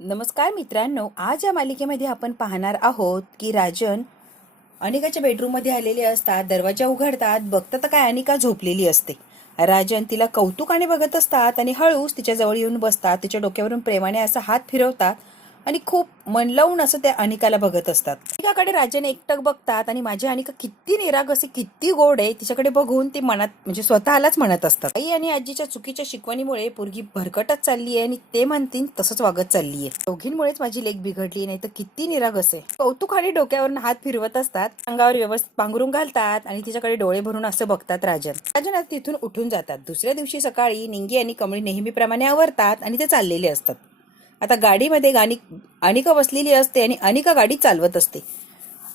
नमस्कार मित्रांनो, आज या मालिकेमध्ये आपण पाहणार आहोत की राजन अनिकाच्या बेडरूममध्ये आलेले असतात. दरवाजा उघडतात, बघतात तर काय अनिका झोपलेली असते. राजन तिला कौतुकाने बघत असतात आणि हळूच तिच्या जवळ येऊन बसतात. तिच्या डोक्यावरून प्रेमाने असा हात फिरवतात आणि खूप मन लावून असं त्या अनिकाला बघत असतात. अनिकाकडे राजन एकटक बघतात आणि माझी अनिका किती निरागस आहे, किती गोड आहे, तिच्याकडे बघून ती मनात म्हणजे स्वतःलाच म्हणत असतात. आई आणि आजीच्या चुकीच्या शिकवणीमुळे पोरगी भरकटत चालली आहे आणि ते म्हणतील तसंच वागत चालली आहे. दोघींमुळेच माझी लेक बिघडली, नाही तर किती निरागस आहे. कौतुकाने डोक्यावरून हात फिरवत असतात, अंगावर व्यवस्थित पांघरून घालतात आणि तिच्याकडे डोळे भरून असं बघतात. राजन आज तिथून उठून जातात. दुसऱ्या दिवशी सकाळी निंगी आणि कमळी नेहमीप्रमाणे आवरतात आणि ते चाललेले असतात. आता गाडीमध्ये अनिका बसलेली असते आणि अनिका गाडी चालवत असते.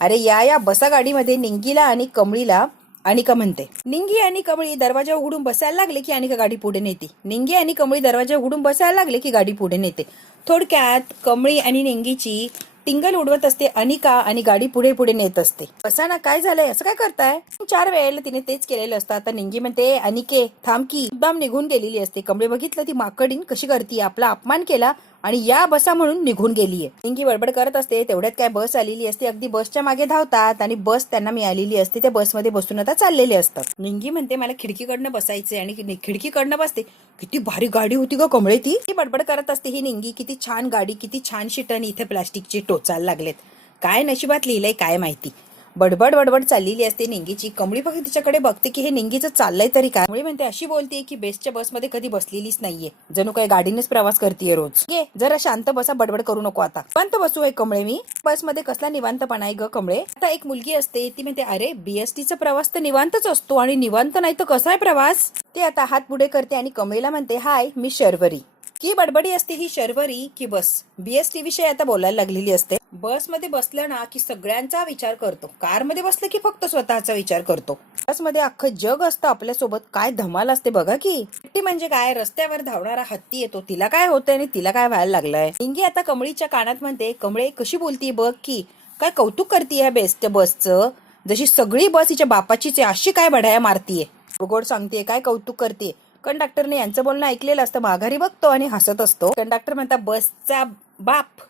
अरे या बसा गाडीमध्ये, निंगीला आणि कमळीला अनिका म्हणते. निंगी आणि कमळी दरवाजा उघडून बसायला लागले की अनिका गाडी पुढे नेते. निंगी आणि कमळी दरवाजा उघडून बसायला लागले की गाडी पुढे नेते. थोडक्यात कमळी आणि निंगीची टिंगल उडवत असते अनिका आणि गाडी पुढे पुढे नेत असते. बसा ना, काय झालंय, असं काय करताय? 4 वेळेला तिने तेच केलेलं असतं. आता निंगी म्हणते, अनिके थांब की. एकदम निघून गेलेली असते. कमळी बघितलं ती माकडीन कशी करते, आपला अपमान केला आणि या बसा म्हणून निघून गेलीये. निंगी बडबड करत असते. तेवढ्यात काय बस आलेली असते. अगदी बसच्या मागे धावतात आणि बस त्यांना मिळालेली असते. त्या बसमध्ये बसून आता चाललेले असतात. निंगी म्हणते, मला खिडकीकडनं बसायचंय आणि खिडकीकडनं बसते. किती भारी गाडी होती ग कमळे ती. बडबड करत असते ही निंगी. किती छान गाडी, किती छान शीट आणि इथे प्लास्टिकचे टोचायला लागलेत. काय नशिबात लिहिलंय काय माहिती. बडबड चाललेली असते निंगीची. कमळी फक्त तिच्याकडे बघते की हे निंगीचं चाललंय तरी काय. कमळी म्हणते, अशी बोलते की बेस्टच्या बसमध्ये कधी बसलेलीच नाहीये, जणू काही गाडीनेच प्रवास करतेय रोज. ये जरा शांत बसा, बडबड करू नको. आता शांत बसू आहे कमळे मी. बसमध्ये कसला निवांतपणा आहे ग कमळे. आता एक मुलगी असते, ती म्हणते, अरे बीएसटीचा प्रवास तर निवांतच असतो आणि निवांत नाही तर कसा आहे प्रवास. ते आता हात पुढे करते आणि कमळीला म्हणते, हाय मी शर्वरी. की बडबडी असते ही शर्वरी की बस बीएसटी विषयी आता बोलायला लागलेली असते. बसमध्ये बसलं ना की सगळ्यांचा विचार करतो, कारमध्ये बसलं की फक्त स्वतःचा विचार करतो. बसमध्ये अख्खं जग असतं आपल्यासोबत. काय धमाल असते बघा की. हत्ती म्हणजे काय, रस्त्यावर धावणारा हत्ती येतो, तिला काय होतंय आणि तिला काय व्हायला लागलंय. निंगी आता कमळीच्या कानात म्हणते, कमळे कशी बोलती बघ की, काय कौतुक करतीये ह्या बेस्ट बसचं, जशी सगळी बस हिच्या बापाचीच आहे, अशी काय बढाया मारतीये. गोड सांगतेय, काय कौतुक करते. कंडक्टरने यांचं बोलणं ऐकलेलं असतं. माघारी बघतो आणि हसत असतो. कंडक्टर म्हणतात, बसचा बाप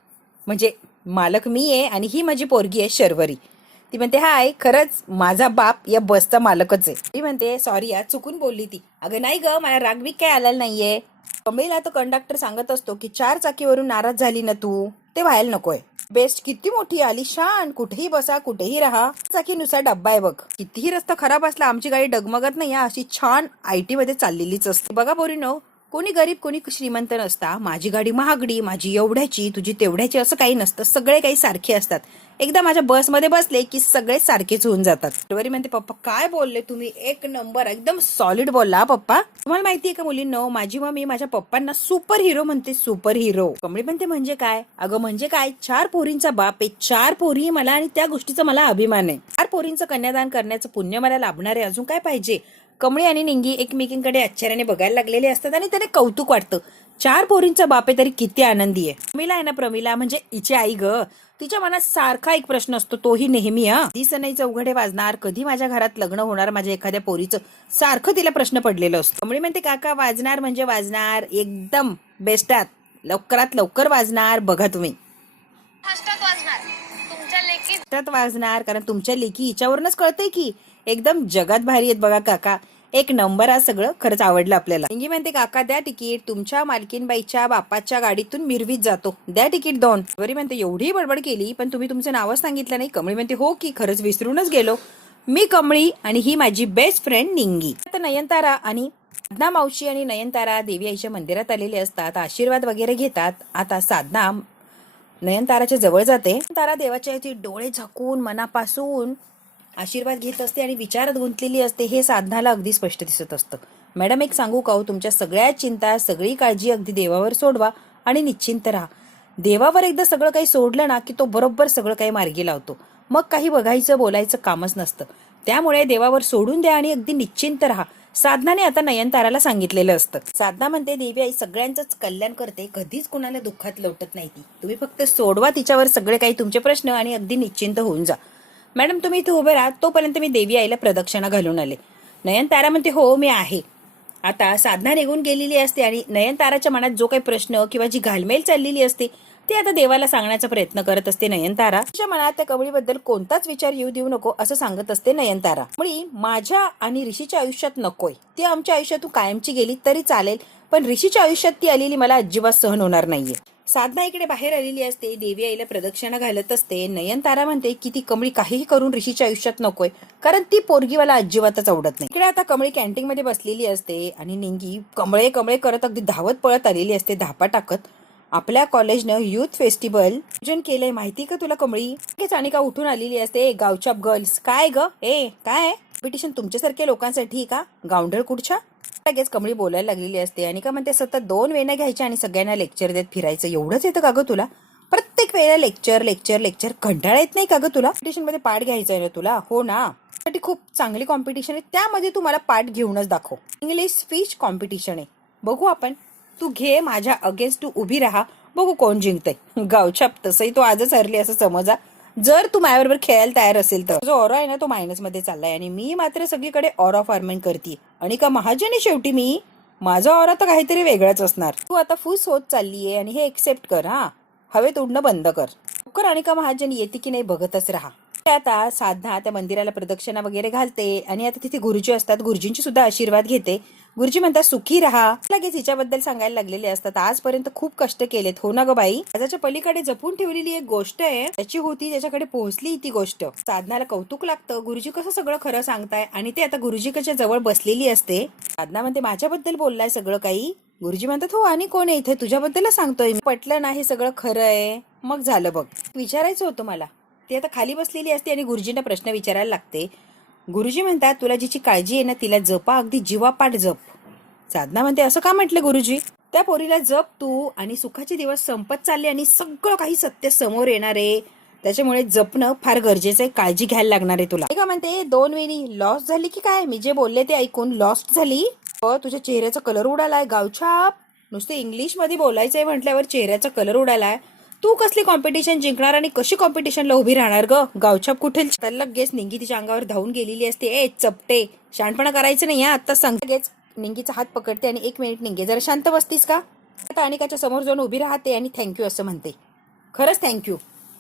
म्हणजे मालक मी आहे आणि ही माझी पोरगी आहे शर्वरी. ती म्हणते, हाय खरंच माझा बाप या बसचा मालकच आहे. ती म्हणते, सॉरी यार चुकून बोलली ती. अगं नाही ग, मला रागविक काय आलेला नाहीये. कमळीला तो कंडक्टर सांगत असतो की 4 चाकीवरून नाराज झाली ना तू, ते व्हायला नकोय. बेस्ट किती मोठी आली शान, कुठेही बसा कुठेही राहा, चाकीनुसार डब्बा आहे बघ. कितीही रस्ता खराब असला आमची गाडी डगमगत नाही, अशी छान आयटी मध्ये चाललेलीच असते. बघा पोरीनो, कोणी गरीब कोणी श्रीमंत नसता. माझी गाडी महागडी, माझी एवढ्याची, तुझी तेवढ्याची असं काही नसतं. सगळे काही सारखे असतात. एकदा माझ्या बसमध्ये बसले की सगळे सारखेच होऊन जातात. शर्वरी म्हणते, पप्पा काय बोलले तुम्ही, एक नंबर एकदम सॉलिड बोलला पप्पा. तुम्हाला माहितीये का मुलींनो, माझी मम्मी माझ्या पप्पांना सुपर हिरो म्हणते, सुपर हिरो. कमळी म्हणते, म्हणजे काय. अगं म्हणजे काय, 4 पोरींचा बाप आहे, 4 पोरी मला आणि त्या गोष्टीचा मला अभिमान आहे. 4 पोरींचं कन्यादान करण्याचं पुण्य मला लाभणार आहे, अजून काय पाहिजे. कमळी आणि निंगी एकमेकींकडे आश्चर्याने बघायला लागलेले असतात आणि त्याने कौतुक वाटतं. 4 पोरींचा बाप आहे तरी किती आनंदी आहे. प्रमिला आहे ना, प्रमिला म्हणजे हिची आई ग. तिच्या मनात सारखा एक प्रश्न असतो, तोही नेहमी, कधी सनईचं उघडे वाजणार, कधी माझ्या घरात लग्न होणार माझ्या एखाद्या पोरीचं, सारखं तिला प्रश्न पडलेलं असतो. कमळी म्हणते, काका वाजणार म्हणजे वाजणार, एकदम बेस्टात लवकरात लवकर वाजणार. बघा तुम्ही वाजणार, कारण तुमच्या लेकी हिच्यावरूनच कळतंय की एकदम जगात भारी आहेत बघा काका, एक नंबर. आज सगळं खरंच आवडलं आपल्याला. निंगी म्हणते, काका द्या तिकीट, तुमच्या मालकीनबाईच्या बापाच्या गाडीतून मिरवीत जातो, द्या तिकीट 2. शर्वरी म्हणते, एवढी बडबड केली पण तुम्ही तुमचं नावच सांगितलं नाही. कमळी म्हणते, हो की खरंच विसरूनच गेलो, मी कमळी आणि ही माझी बेस्ट फ्रेंड निंगी. आता नयनतारा आणि साधना मावशी आणि नयनतारा देवी आईच्या मंदिरात आलेले असतात, आशीर्वाद वगैरे घेतात. आता साधना नयनताराच्या जवळ जाते. तारा देवाच्या डोळे झाकून मनापासून आशीर्वाद घेत असते आणि विचारात गुंतलेली असते. हे साधनाला अगदी स्पष्ट दिसत असतं. मॅडम एक सांगू का, तुमच्या सगळ्या चिंता सगळी काळजी अगदी देवावर सोडवा आणि निश्चिंत राहा. देवावर एकदा सगळं काही सोडलं ना की तो बरोबर सगळं काही मार्गी लावतो. मग काही बघायचं बोलायचं कामच नसतं. त्यामुळे देवावर सोडून द्या आणि अगदी निश्चिंत राहा. साधनाने आता नयनताराला सांगितलेलं असतं. साधना म्हणते, देवी आई सगळ्यांचंच कल्याण करते, कधीच कुणाला दुःखात लोटत नाही ती. तुम्ही फक्त सोडवा तिच्यावर सगळे काही तुमचे प्रश्न आणि अगदी निश्चिंत होऊन जा. मॅडम तुम्ही इथे उभे राहा, तोपर्यंत मी देवी आईला प्रदक्षिणा घालून आले. नयनतारा म्हणते, हो मी आहे. आता साधना निघून गेलेली असते आणि नयनताराच्या मनात जो काही प्रश्न किंवा जी घालमेल चाललेली असते ते आता देवाला सांगण्याचा प्रयत्न करत असते नयनतारा. तिच्या मनात त्या कमळीबद्दल कोणताच विचार येऊ देऊ नको असं सांगत असते नयनतारा. कमळी माझ्या आणि ऋषीच्या आयुष्यात नकोय, ती आमच्या आयुष्यातून कायमची गेली तरी चालेल, पण ऋषीच्या आयुष्यात ती आलेली मला अजिबात सहन होणार नाहीये. साधना इकडे बाहेर आलेली असते, देवी आईला प्रदक्षिणा घालत असते. नयनतारा म्हणते की ती कमळी काहीही करून ऋषीच्या आयुष्यात नकोय, कारण ती पोरगी मला अजिबातच आवडत नाही. इकडे आता कमळी कॅन्टीन मध्ये बसलेली असते आणि निंगी कमळे कमळे करत अगदी धावत पळत आलेली असते, धापा टाकत. आपल्या कॉलेजनं युथ फेस्टिवल आयोजन केलंय माहिती का तुला कमळी? अनिका उठून आलेली असते. गावच्या गर्ल्स काय ग, काय कॉम्पिटिशन तुमच्यासारख्या लोकांसाठी का, गावंढळ कुठच्या? लगेच कमळी बोलायला लागलेली असते. अनिका म्हणते सतत 2 वेण्या घ्यायच्या आणि सगळ्यांना लेक्चर देत फिरायचं, एवढंच येतं का ग तुला? प्रत्येक वेळेला लेक्चर लेक्चर लेक्चर, कंटाळा येत नाही का ग तुला? कॉम्पिटिशन मध्ये पार्ट घ्यायचा आहे ना तुला? हो ना, साठी खूप चांगली कॉम्पिटिशन आहे, त्यामध्ये तू मला पार्ट घेऊनच दाखव. इंग्लिश स्पीच कॉम्पिटिशन आहे, बघू आपण, तू घे, माझ्या अगेन्स्ट तू उभी राहा, बघू कोण जिंकतंय. गावछाप तसंही तो आजच हरली असं समजा, जर तू माझ्याबरोबर खेळायला तयार असेल तर. जो ऑरा आहे ना तो मायनस मध्ये चाललाय आणि मी मात्र सगळीकडे ऑरा फार्मिंग करते. आणि का महाजन आहे शेवटी मी, माझा ऑरा तर काहीतरी वेगळाच असणार. तू आता फुस होत चाललीये आणि हे एक्सेप्ट कर. हा, हवेत उडणं बंद कर लवकर. आणि का महाजन येते की नाही बघतच राहा. आता साधना त्या मंदिराला प्रदक्षिणा वगैरे घालते आणि आता तिथे गुरुजी असतात, गुरुजींची सुद्धा आशीर्वाद घेते. गुरुजी म्हणतात सुखी राहा. लगेच हिच्याबद्दल सांगायला लागलेले असतात, आजपर्यंत खूप कष्ट केलेत, हो ना ग बाई. आजाच्या पलीकडे जपून ठेवलेली एक गोष्ट आहे, त्याची होती त्याच्याकडे पोहोचली ती गोष्ट. साधनाला कौतुक लागतं, गुरुजी कसं सगळं खरं सांगताय. आणि ते आता गुरुजीच्या जवळ बसलेली असते. साधना म्हणते माझ्याबद्दल बोललाय सगळं काही? गुरुजी म्हणतात हो, आणि कोण आहे इथे, तुझ्याबद्दलच सांगतोय. पटलं ना हे सगळं खरं आहे? मग झालं बघ, विचारायचं होतं मला. ती आता खाली बसलेली असते आणि गुरुजींना प्रश्न विचारायला लागते. गुरुजी म्हणतात तुला जिची काळजी आहे ना तिला जपा, अगदी जीवापाठ जप. साधना म्हणते असं का म्हटलं गुरुजी? त्या पोरीला जप तू, आणि सुखाचे दिवस संपत चालले आणि सगळं काही सत्य समोर येणार आहे, त्याच्यामुळे जपणं फार गरजेचं आहे, काळजी घ्यायला लागणार आहे तुला. का म्हणते 2 वेणी लॉस झाली की काय? मी जे बोलले ते ऐकून लॉस्ट झाली? तुझ्या चेहऱ्याचा कलर उडालाय गावछाप. नुसतं इंग्लिश मध्ये बोलायचंय म्हटल्यावर चेहऱ्याचा कलर उडालाय. तू कसली कॉम्पिटिशन जिंकणार आणि कशी कॉम्पिटिशनला उभी राहणार ग गावछाप? कुठे लगेच निंगी तिच्या अंगावर धावून गेलेली असते. ए चपटे, शहाणपणा करायचं नाही आता सांग. लगेच निंगीचा हात पकडते आणि 1 मिनिट निंगे जरा शांत बसतीस का? आता अनिकाच्या समोर जाऊन उभी राहते आणि थँक्यू असं म्हणते. खरंच थँक्यू.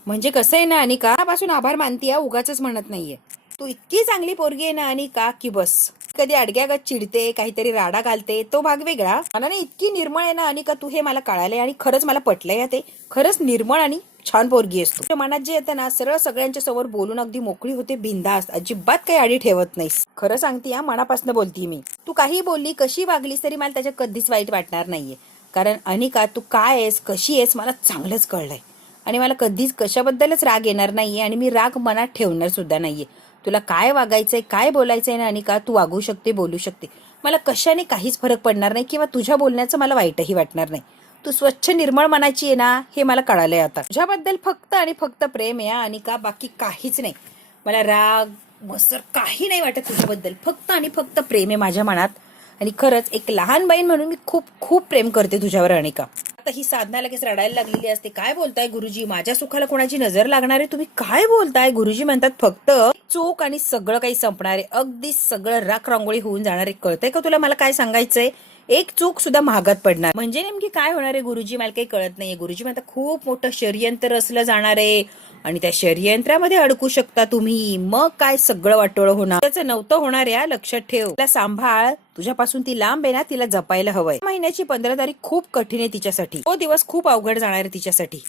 म्हणजे कसं आहे ना अनिका, पासून आभार मानतीये, उगाच म्हणत नाहीये. तू इतकी चांगली पोरगी आहे ना अनिका की बस. कधी अडग्यागत चिडते, काहीतरी राडा घालते, तो भाग वेगळा. मनाने इतकी निर्मळ आहे ना अनिका, तू हे मला कळालंय आणि खरंच मला पटलंय. ते खरंच निर्मळ आणि छान पोरगी असतो. तुझ्या मनात जे येतं ना सरळ सगळ्यांच्या समोर बोलून अगदी मोकळी होते, बिंदास, अजिबात काही आडी ठेवत नाहीस. खरं सांगते या, मनापासून बोलतीये मी. तू काही बोलली, कशी वागलीस तरी मला त्याच्यात कधीच वाईट वाटणार नाहीये. कारण अनिका तू काय आहेस, कशी आहेस मला चांगलंच कळलंय आणि मला कधीच कशाबद्दलच राग येणार नाहीये आणि मी राग मनात ठेवणार सुद्धा नाहीये. तुला काय वागायचंय, काय बोलायचंय ना अनिका, तू वागू शकते, बोलू शकते. मला कशाने काहीच फरक पडणार नाही किंवा तुझ्या बोलण्याचं मला वाईटही वाटणार नाही. तू स्वच्छ निर्मळ मनाची आहे ना, हे मला कळालंय आता. तुझ्याबद्दल फक्त आणि फक्त प्रेम आहे अनिका, बाकी काहीच नाही. मला राग मसर काही नाही वाटत तुझ्याबद्दल, फक्त आणि फक्त प्रेम आहे माझ्या मनात. आणि खरंच एक लहान बहीण म्हणून मी खूप खूप प्रेम करते तुझ्यावर अनिका. आता ही साधना लगेच रडायला लागलेली असते. काय बोलताय गुरुजी, माझ्या सुखाला कोणाची नजर लागणार आहे? तुम्ही काय बोलताय? गुरुजी म्हणतात फक्त चूक आणि सगळं काही संपणार आहे, अगदी सगळं राख रांगोळी होऊन जाणार आहे. कळतंय का तुला मला काय सांगायचंय? एक चूक सुद्धा महागात पडणार. म्हणजे नेमकी काय होणार आहे गुरुजी, मला काही कळत नाहीये. गुरुजी म्हणतात खूप मोठं षडयंत्र रचलं जाणार आहे आणि त्या षडयंत्रामध्ये अडकू शकता तुम्ही, मग काय सगळं वाटोळं होणार. त्याचं नव्हतं होणार या, लक्षात ठेव. तिला सांभाळ, तुझ्यापासून ती लांब आहे ना, तिला जपायला हवंय. महिन्याची 15 तारीख खूप कठीण आहे तिच्यासाठी, तो दिवस खूप अवघड जाणार आहे तिच्यासाठी.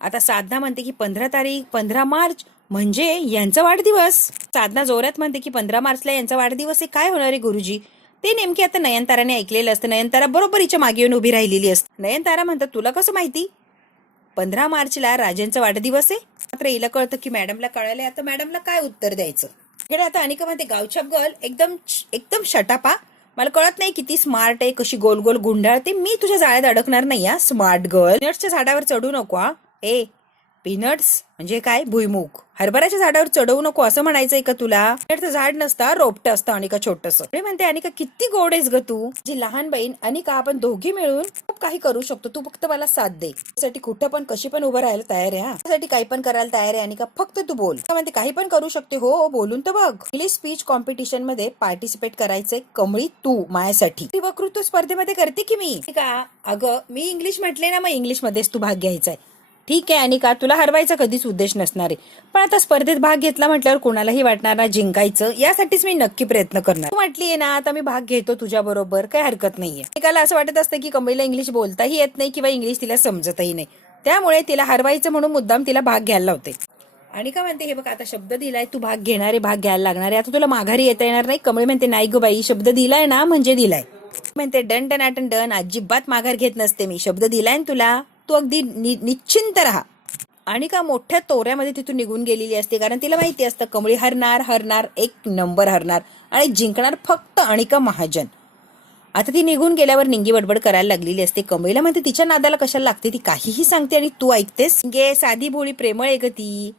आता साधना म्हणते की 15 तारीख 15 मार्च म्हणजे यांचा वाढदिवस. साधना जोरात म्हणते की 15 मार्चला यांचा वाढदिवस आहे. काय होणार आहे गुरुजी? ते नेमके आता नयनताराने ऐकलेलं असतं. नयनतारा बरोबर हिच्या मागे येऊन उभी राहिलेली असते. नयनतारा म्हणतात तुला कसं माहिती 15 मार्चला राजांचा वाढदिवस आहे? मात्र हिला कळतं की मॅडमला कळालंय, आता मॅडमला काय उत्तर द्यायचं. इकडे आता अनिका म्हणते गावछाप गर्ल एकदम एकदम शटापा, मला कळत नाही किती स्मार्ट आहे, कशी गोल गोल गुंडाळते. मी तुझ्या जाळ्यात अडकणार नाही या स्मार्ट गर्ल. पीनट्सच्या झाडावर चढू नको हा. ए पीनट्स म्हणजे काय? भुईमुग. हरभऱ्याच्या झाडावर चढवू नको असं म्हणायचंय का तुला? पीनटचं झाड नसतं, रोपटं असतं अनिका छोटस. म्हणते अनिका किती गोड आहेस ग तू. जी लहान बहीण अनिका, आपण दोघी मिळून खूप काही करू शकतो, तू फक्त मला साथ दे. त्यासाठी कुठं पण कशी पण उभं राहायला तयार आहे. त्यासाठी काही पण करायला तयार आहे अनिका, फक्त तू बोल. म्हणते काही पण करू शकते. हो बोलून तर बघ. इंग्लिश स्पीच कॉम्पिटिशन मध्ये पार्टिसिपेट करायचंय कमळी तू माझ्यासाठी. ती वक्तृत्व स्पर्धेमध्ये करते की मी का? अगं मी इंग्लिश म्हटले ना, मग इंग्लिश मध्येच तू भाग घ्यायचाय. ठीक आहे अनिका, तुला हरवायचा कधीच उद्देश नसणार आहे, पण आता स्पर्धेत भाग घेतला म्हटल्यावर कोणालाही वाटणार ना जिंकायचं, यासाठीच मी नक्की प्रयत्न करणार. तू म्हटलीये ना आता मी भाग घेतो तुझ्या बरोबर, काही हरकत नाहीये. एकाला असं वाटत असतं की कमळीला इंग्लिश बोलताही येत नाही किंवा इंग्लिश तिला समजतही नाही, त्यामुळे तिला हरवायचं म्हणून मुद्दाम तिला भाग घ्यायला लावते. अनिका म्हणते हे बघ आता शब्द दिलाय, तू भाग घेणारे, भाग घ्यायला लागणार आहे, आता तुला माघारी येता येणार नाही. कमळी म्हणते नाही गो बाई, शब्द दिलाय ना म्हणजे दिलाय. म्हणते डन डन आटन डन, अजिबात माघार घेत नसते मी, शब्द दिलाय ना तुला, तू अगदी निश्चिंत राहा. अनिका मोठ्या तोऱ्यामध्ये तिथून निघून गेलेली असते, कारण तिला माहिती असतं कमळी हरणार, एक नंबर हरणार आणि जिंकणार फक्त अनिका महाजन. आता ती निघून गेल्यावर निंगी बडबड करायला लागलेली असते. कमळीला म्हणते तिच्या नादाला कशाला लागते, ती काहीही सांगते आणि तू ऐकतेस. गे साधी भोळी प्रेमळ आहे ग ती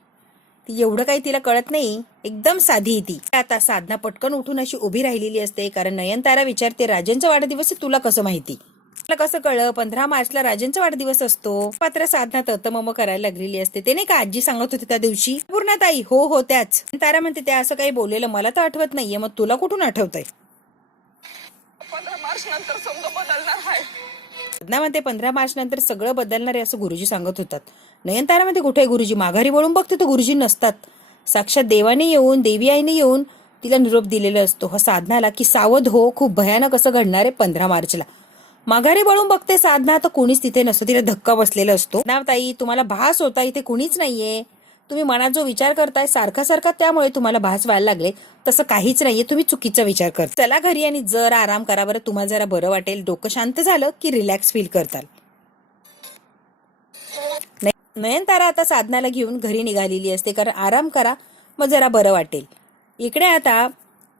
एवढं काही तिला कळत नाही, एकदम साधी ती. आता साधना पटकन उठून अशी उभी राहिलेली असते, कारण नयनतारा विचारते राजनचा वाढदिवस तुला कसं माहिती, तुला कसं कळलं, 15 मार्चला राजनचा वाढदिवस असतो. मात्र साधना ततमम करायला लागलेली असते. ते नाही का आजी सांगत होती त्या दिवशी, पूर्णाताई हो त्याच. तारा म्हणते त्या असं काही बोललेलं मला तर आठवत नाहीये, मग तुला कुठून आठवतंय. 15 मार्च नंतर सगळं बदलणार आहे. साधना म्हणते 15 मार्च नंतर सगळं बदलणार आहे असं गुरुजी सांगत होतात. नयनतारा म्हणते कुठे गुरुजी, माघारी वळून बघते तर गुरुजी नसतात. साक्षात देवाने येऊन, देवी आईने येऊन तिला निरोप दिलेला असतो साधनाला की सावध हो, खूप भयानक असं घडणार आहे 15 मार्चला. माघारी वळून बघते साधना तर कोणीच तिथे नसतो, तिला धक्का बसलेला असतो. ना ताई तुम्हाला भास होता इथे कुणीच नाहीये, तुम्ही मनात जो विचार करताय सारखा त्यामुळे तुम्हाला भास व्हायला लागले, तसं काहीच नाहीये, तुम्ही चुकीचा विचार करता. चला घरी आणि जरा आराम करा बरं, तुम्हाला जरा बरं वाटेल, डोकं शांत झालं की रिलॅक्स फील करताल. नयनतारा आता साधनाला घेऊन घरी निघालेली असते, कारण आराम करा मग जरा बरं वाटेल. इकडे आता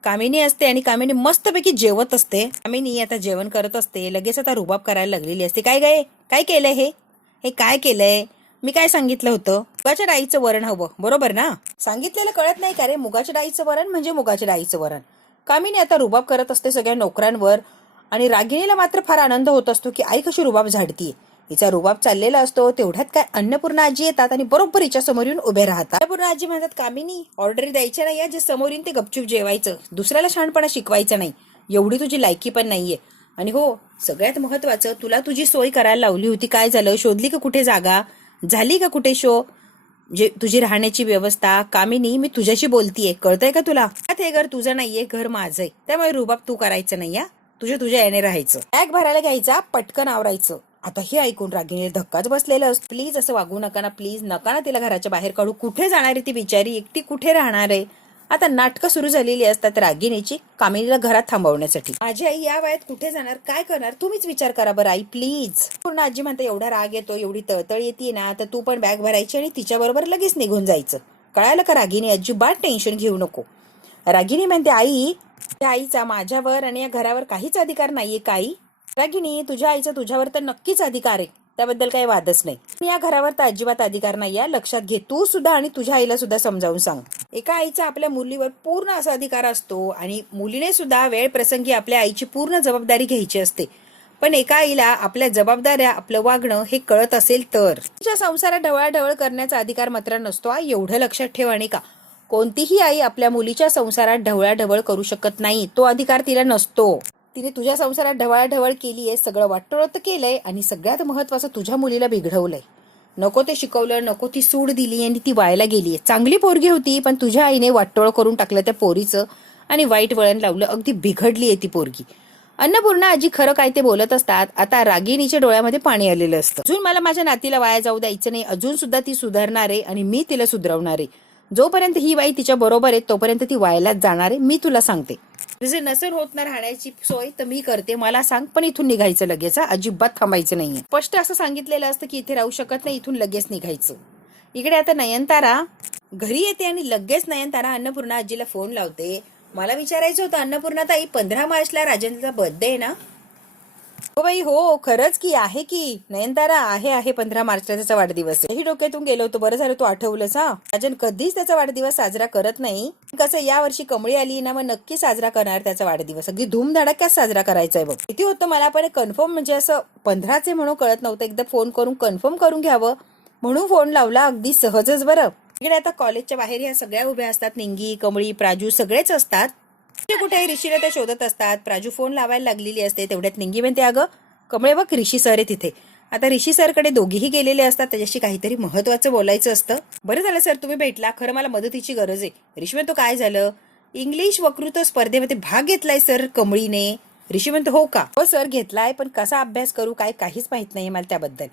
कामिनी असते आणि कामिनी मस्तपैकी जेवत असते. कामिनी आता जेवण करत असते, लगेच आता रुबाब करायला लागलेली असते. काय केलंय हे काय केलंय, मी काय सांगितलं होतं, मुगाच्या डाळीचं वरण हवं बरोबर ना, सांगितलेलं कळत नाही का रे, मुगाच्या डाळीचं वरण म्हणजे मुगाच्या डाळीचं वरण. कामिनी आता रुबाब करत असते सगळ्या नोकरांवर, आणि रागिणीला मात्र फार आनंद होत असतो की आई कशी रुबाब झाडतीये. हिचा रुबाब चाललेला असतो. तेवढ्यात काय अन्नपूर्णा आजी येतात आणि बरोबर हिच्या समोर येऊन उभे राहतात. अन्नपूर्णा आजी म्हणतात कामिनी ऑर्डर द्यायच्या नाही, जे समोर येईन ते गपचूप जेवायचं, दुसऱ्याला शहाणपणा शिकवायचं नाही, एवढी तुझी लायकी पण नाहीये. आणि हो सगळ्यात महत्वाचं, तुला तुझी सोय करायला लावली होती, काय झालं, शोधली का कुठे जागा, झाली का कुठे जे तुझी राहण्याची व्यवस्था. कामिनी मी तुझ्याशी बोलतीये, कळतंय का तुला, हे घर तुझं नाहीये, घर माझंय, त्यामुळे रुबाब तू करायचं नाही, या तुझ्या याने राहायचं, बॅग भरायला घ्यायचा, पटकन आवरायचं. आता हे ऐकून रागिणीला धक्काच बसलेला असतो. प्लीज असं वागू नका ना, प्लीज नका ना तिला घराच्या बाहेर काढू, कुठे जाणार आहे ती बिचारी, एकटी कुठे राहणार आहे. आता नाटकं सुरू झालेली असतात रागिणीची कामिनीला घरात थांबवण्यासाठी. माझी आई या वयात कुठे जाणार, काय करणार, तुम्हीच विचार करा बरं आई प्लीज. पूर्ण आजी म्हणते एवढा राग येतो, एवढी तळतळ येते ना, तर तू पण बॅग भरायची आणि तिच्या बरोबर लगेच निघून जायचं, कळालं का रागिणी, अजिबात टेन्शन घेऊ नको. रागिणी म्हणते आई, त्या आईचा माझ्यावर आणि या घरावर काहीच अधिकार नाहीये का आई. रागिणी तुझ्या आईचा तुझ्यावर तर नक्कीच अधिकार आहे, त्याबद्दल काही वादच नाही, या घरावर तर अजिबात अधिकार नाही, लक्षात घे तू सुद्धा आणि तुझ्या आईला सुद्धा समजावून सांग. एका आईचा आपल्या मुलीवर पूर्ण असा अधिकार असतो आणि मुलीने सुद्धा वेळ प्रसंगी आपल्या आईची पूर्ण जबाबदारी घ्यायची असते, पण एका आईला आपल्या जबाबदाऱ्या, आपलं वागणं हे कळत असेल तर. तिच्या संसारात ढवळाढवळ करण्याचा अधिकार मात्र नसतो, एवढं लक्षात ठेव. आणि का कोणतीही आई आपल्या मुलीच्या संसारात ढवळाढवळ करू शकत नाही, तो अधिकार तिला नसतो. तिने तुझ्या संसारात ढवळाढवळ केलीये, सगळं वाटोळं तर केलंय आणि सगळ्यात महत्वाचं तुझ्या मुलीला बिघडवलंय, नको ते शिकवलं, नको ती सूड दिली आणि ती वायाला गेलीये. चांगली पोरगी होती पण तुझ्या आईने वाटोळ करून टाकलं त्या पोरीचं आणि वाईट वळण लावलं, अगदी बिघडलीये ती पोरगी. अन्नपूर्णा आजी खरं काय ते बोलत असतात. आता रागिणीच्या डोळ्यामध्ये पाणी आलेलं असतं. अजून मला माझ्या नातीला वाया जाऊ द्यायचं नाही, अजून सुद्धा ती सुधारणार आहे आणि मी तिला सुधारवणार आहे. जोपर्यंत ही बाई तिच्या बरोबर आहे तोपर्यंत ती वायालाच जाणार आहे, मी तुला सांगते. तुझे नसेल होत ना राहण्याची सोय तर मी करते, मला सांग, पण इथून निघायचं लगेच, अजिबात थांबायचं नाहीये. स्पष्ट असं सांगितलेलं असतं की इथे राहू शकत नाही, इथून लगेच निघायचं. इकडे आता नयनतारा घरी येते आणि लगेच नयनतारा अन्नपूर्णा आजीला फोन लावते. मला विचारायचं होतं अन्नपूर्णा ताई, 15 मार्चला राजेंद्रचा बर्थडे आहे ना. हो बाई हो, खरंच की आहे की नयनतारा, आहे 15 मार्चला त्याचा वाढदिवस आहे. ही डोक्यातून गेलो होतो, बरं झालं तू आठवलंस. राजन कधीच त्याचा वाढदिवस साजरा करत नाही, कसं या वर्षी कमळी आली ना, मग नक्की साजरा करणार त्याचा वाढदिवस, अगदी धूमधडाक्यात साजरा करायचा आहे बघ. किती होतं मला पण कन्फर्म, म्हणजे असं 15चे म्हणून कळत नव्हतं, एकदा फोन करून कन्फर्म करून घ्यावं म्हणून फोन लावला, अगदी सहजच. बरं इकडे आता कॉलेजच्या बाहेर ह्या सगळ्या उभ्या असतात, निंगी, कमळी, प्राजू सगळेच असतात. कुठे ऋषीला त्या शोधत असतात. प्राजू फोन लावायला लागलेली असते, तेवढ्यात निंगी म्हणते अगं कमळे बघ ऋषी सर आहे तिथे. आता ऋषी सरकडे दोघेही गेलेले असतात, त्याच्याशी काहीतरी महत्वाचं बोलायचं असतं. बरं झालं सर तुम्ही भेटला, खरं मला मदतीची गरज आहे. ऋषी म्हणतो काय झालं? इंग्लिश वक्तृत्व स्पर्धेमध्ये भाग घेतलाय सर कमळीने. ऋषी म्हणतो हो का? हो सर घेतलाय, पण कसा अभ्यास करू काय काहीच माहित नाही मला त्याबद्दल.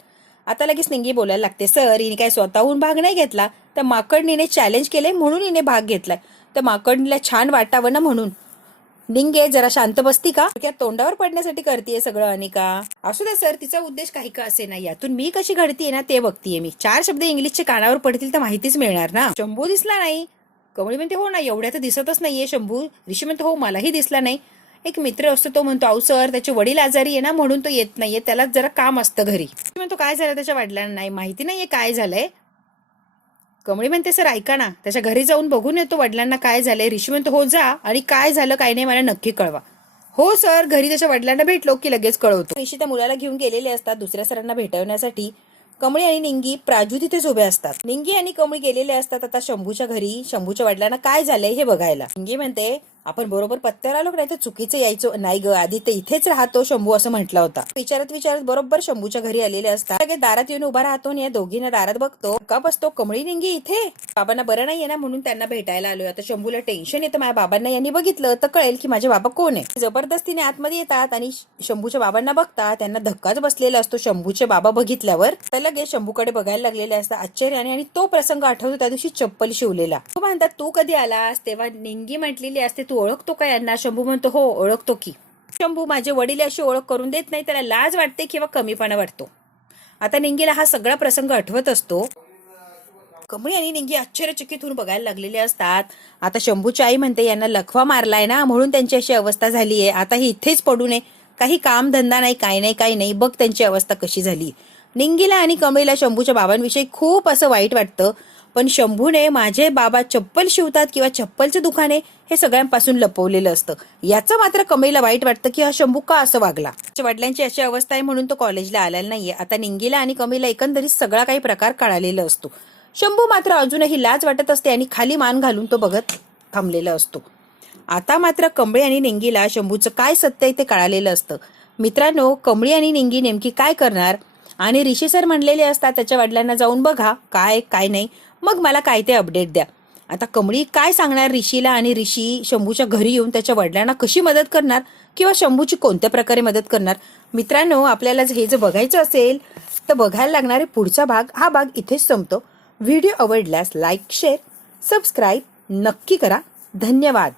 आता लगेच निंगी बोलायला लागते, सर हिने काय स्वतःहून भाग नाही घेतला, तर माकडणीने चॅलेंज केले म्हणून हिने भाग घेतलाय. तर माकडणीला छान वाटावं ना म्हणून. निंगे जरा शांत बसती का? त्या तोंडावर पडण्यासाठी करतेय सगळं अनिका. असू दे सर, तिचा उद्देश काही का असे नाही, यातून मी कशी घडतीये ना ते बघतीये मी. 4 शब्द इंग्लिशचे कानावर पडतील तर माहितीच मिळणार ना. शंभू दिसला नाही. कमळी म्हणते हो ना, एवढ्या तर दिसतच नाहीये शंभू. ऋषी म्हणतो हो मलाही दिसला नाही. एक मित्र असतो तो म्हणतो अहो सर त्याचे वडील आजारी आहे ना म्हणून तो येत नाहीये, त्याला जरा काम असतं घरी. ऋषी म्हणतो काय झालं त्याच्या वडिलांना? नाही माहिती नाहीये काय झालंय. कमळी म्हणते सर ऐका ना, त्याच्या घरी जाऊन बघून येतो वडिलांना काय झालंय. ऋषी म्हणतो हो जा, आणि काय झालं काय नाही मला नक्की कळवा. हो सर, घरी त्याच्या वडिलांना भेटलो की लगेच कळवतो. ऋषी त्या मुलाला घेऊन गेलेले असतात दुसऱ्या सरांना भेटवण्यासाठी. कमळी आणि निंगी प्राजू तिथेच उभे असतात. निंगी आणि कमळी गेलेले असतात आता शंभूच्या घरी, शंभूच्या वडिलांना काय झालंय हे बघायला. निंगी म्हणते आपण बरोबर पत्त्यावर आलो नाही तर चुकीचं यायचो नाही ग, आधी तर इथेच राहतो शंभू असं म्हटलं होता. विचारत विचारत बरोबर शंभूच्या घरी आलेले असतात. लगेच दारात येऊन उभा राहतो आणि या दोघींना दारात बघतो. का बसतो? कमळी निंगी इथे बाबांना बरं नाहीये ना म्हणून त्यांना भेटायला आलोय. आता शंभूला टेन्शन येतं, माझ्या बाबांना यांनी बघितलं तर कळेल की माझे बाबा कोण आहे. जबरदस्तीने आतमध्ये येतात आणि शंभूच्या बाबांना बघतात. त्यांना धक्काच बसलेला असतो शंभूचे बाबा बघितल्यावर. तर लगेच शंभूकडे बघायला लागलेले असतात आश्चर्याने, आणि तो प्रसंग आठवतो त्या दिवशी चप्पल शिवलेला. तू म्हणतात तू कधी आलास? तेव्हा निंगी म्हटलेली असते तू ओळखतो का यांना? शंभू म्हणतो हो ओळखतो की. शंभू माझे वडील अशी ओळख करून देत नाही, त्याला लाज वाटते किंवा कमीपणा वाटतो. आता निंगीला हा सगळा प्रसंग आठवत असतो. कमळी आणि निंगी आश्चर्यचकित होऊन बघायला लागलेले असतात. आता शंभूची आई म्हणते यांना लखवा मारलाय ना म्हणून त्यांची अशी अवस्था झालीये. आता ही इथेच पडू नये, काही काम धंदा नाही काही नाही, बघ त्यांची अवस्था कशी झाली. निंगीला आणि कमळीला शंभूच्या बाबांविषयी खूप असं वाईट वाटतं, पण शंभूने माझे बाबा चप्पल शिवतात किंवा चप्पलचे दुकान आहे हे सगळ्यांपासून लपवलेलं असतं. याचं मात्र कमळीला वाईट वाटतं की हा शंभू का असं वागला. वडिलांची अशी अवस्था आहे म्हणून तो कॉलेजला आलेला नाहीये. आता निंगीला आणि कमळीला एकंदरीत सगळा काही प्रकार कळालेला असतो. शंभू मात्र अजूनही लाज वाटत असते आणि खाली मान घालून तो बघत थांबलेला असतो. आता मात्र कमळी आणि निंगीला शंभूचं काय सत्य आहे ते कळालेलं असतं. मित्रांनो, कमळी आणि निंगी नेमकी काय करणार? आणि ऋषी सर म्हणलेले असतात त्याच्या वडिलांना जाऊन बघा काय नाही, मग मला काय ते अपडेट द्या. आता कमळी काय सांगणार ऋषीला, आणि ऋषी शंभूच्या घरी येऊन त्याच्या वडिलांना कशी मदत करणार किंवा शंभूची कोणत्या प्रकारे मदत करणार? मित्रांनो, आपल्याला हे जर बघायचं असेल तर बघायला लागणारे पुढचा भाग, हा भाग इथेच संपतो. व्हिडिओ आवडल्यास लाईक शेअर सबस्क्राईब नक्की करा. धन्यवाद.